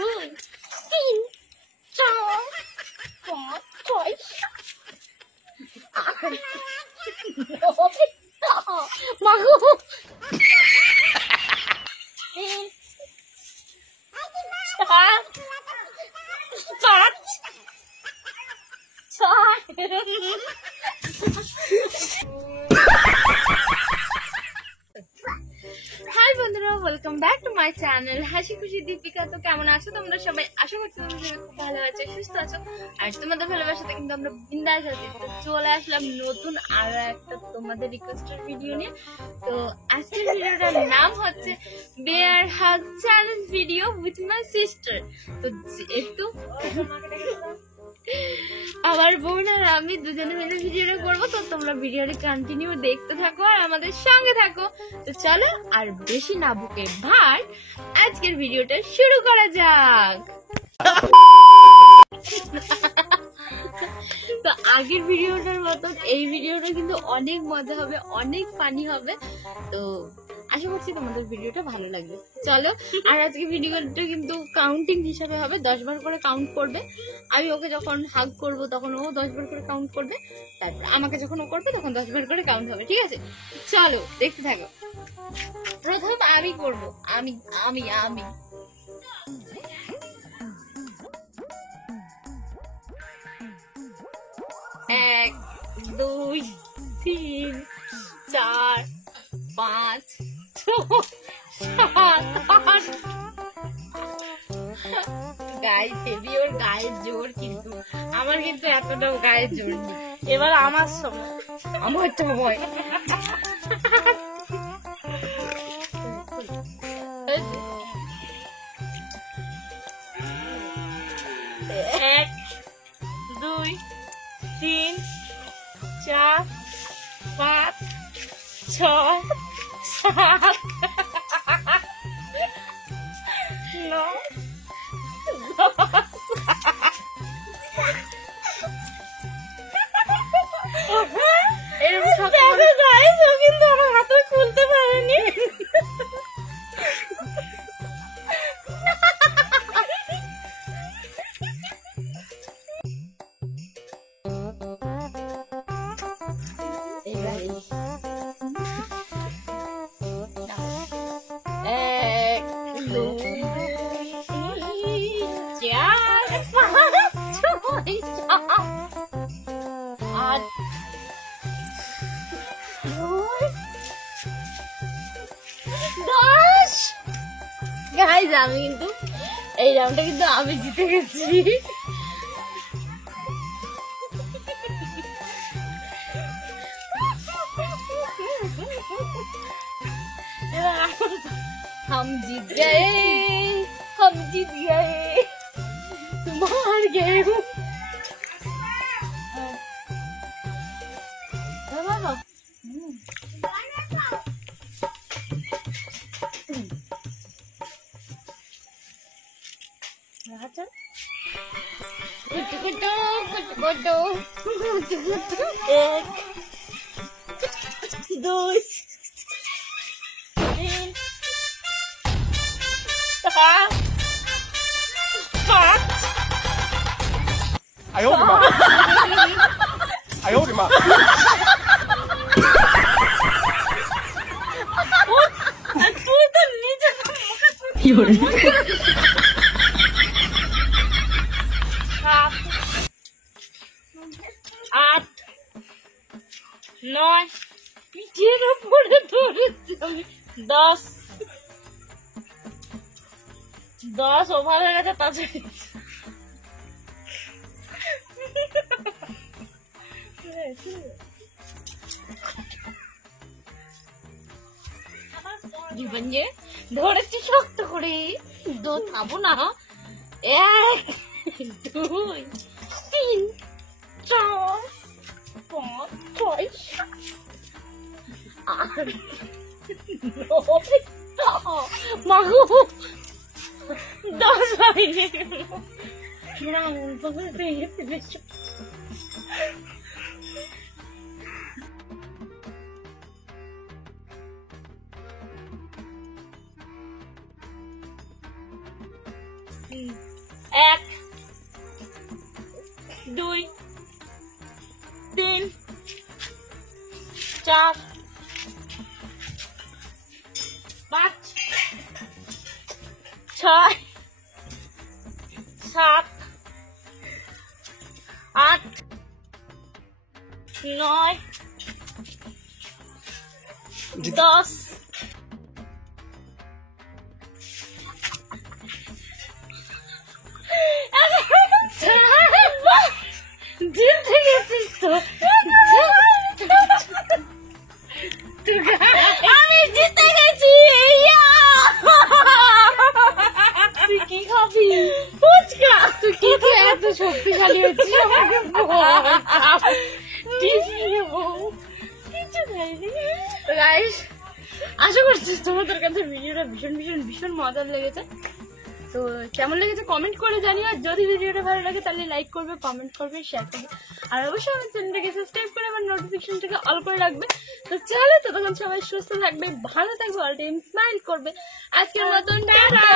দুই তিন চার পাঁচ ছয় আট নয় মাগো তিন চার পাঁচ ছয় হাই বন্ধুরা, welcome back to my channel হাসি খুশি দীপিকা। তো কেমন আছো তোমরা সবাই? আশা করছি তোমরা সবাই খুব ভালো আছো, সুস্থ আছো, আর তোমাদের ভালোবাসাতে কিন্তু আমরা বিন্দাস আছি। তো চলে আসলাম নতুন আরো একটা তোমাদের রিকোয়েস্টের ভিডিও নিয়ে। তো আজকের ভিডিওটার নাম হচ্ছে bear hug challenge video with my sister. তো একটু আমার বোন আর আমি দুজনে মিলে ভিডিওটা করবো। তো তোমরা ভিডিওটি কন্টিনিউ দেখতে থাকো আর আমাদের সঙ্গে থাকো। তো চলো আর বেশি না বকে ভাই আজকের ভিডিওটা শুরু করা যাক। তো আগের ভিডিওটার মতন এই ভিডিওটা কিন্তু অনেক মজা হবে, অনেক ফানি হবে। তো আশা করছি তোমাদের ভিডিওটা ভালো লাগবে। চলো, আর আজকে ভিডিওটা কিন্তু কাউন্টিং হিসাবে হবে, 10 বার করে কাউন্ট করবে। আমি ওকে যখন হাগ করব তখন ও 10 বার করে কাউন্ট করবে, তারপর আমাকে যখন ও করবে তখন 10 বার করে কাউন্ট হবে, ঠিক আছে? চলো দেখতে থাকো। প্রথম আমি করব, আমি আমি আমি এক দুই তিন চার পাঁচ গায়ে হেভি, ওর গায়ের জোর, কিন্তু আমার কিন্তু এতটাও গায়ের জোর নেই। এবার আমার সময়, আমার সময়। এক দুই তিন চার পাঁচ ছয় সাত নয় কিন্তু আমার হাতে খুলতে পারেনি। এক দুই চার পাঁচ ছয় আট দশ। গাইজ আমি কিন্তু এই রাউন্ডটা কিন্তু আমি জিতে গেছি। हम जीत गए, हम जीत गए, तुम हार गए हो। एक দুই তিন চার পাঁচ। 哎呦我的妈！哎呦我的妈！ তুই তো নিজে সাত আট নয় পিঠের উপরে ধরেছি আমি। 10 ওভার হয়ে গেছে। তাছাড়া জীবনে ধরেছি শক্ত করে, থামো না। এক দুই তিন চার পাঁচ ছয় আট মাগো 10 হয়নি। ভেঙে ফেলেছ। 1 2 3 4 5 6 7 8 9 10 জিতে গেছিস তো আমি জিতে গেছি তুই কি খাবি? ফুচকা তুই কি তুই এত শক্তিশালী হচ্ছিস? আমাকে বল। টিফিন নেবো। কিছু খাইনি। তো গাইস, আশা করছি তোমাদের কাছে ভিডিওটা ভীষণ ভীষণ ভীষণ মজার লেগেছে। তো কেমন লেগেছে কমেন্ট করে জানিও। আর যদি ভিডিওটা ভালো লাগে তাহলে লাইক করবে, কমেন্ট করবে, শেয়ার করবে। আর অবশ্যই আমার চ্যানেলটাকে সাবস্ক্রাইব করে আমার নোটিফিকেশনটাকে অল করে রাখবে। তো চলো, ততক্ষণ সবাই সুস্থ থাকবে, ভালো থাকবে, অল টাইম স্মাইল করবে। আজকের মতন টাটা।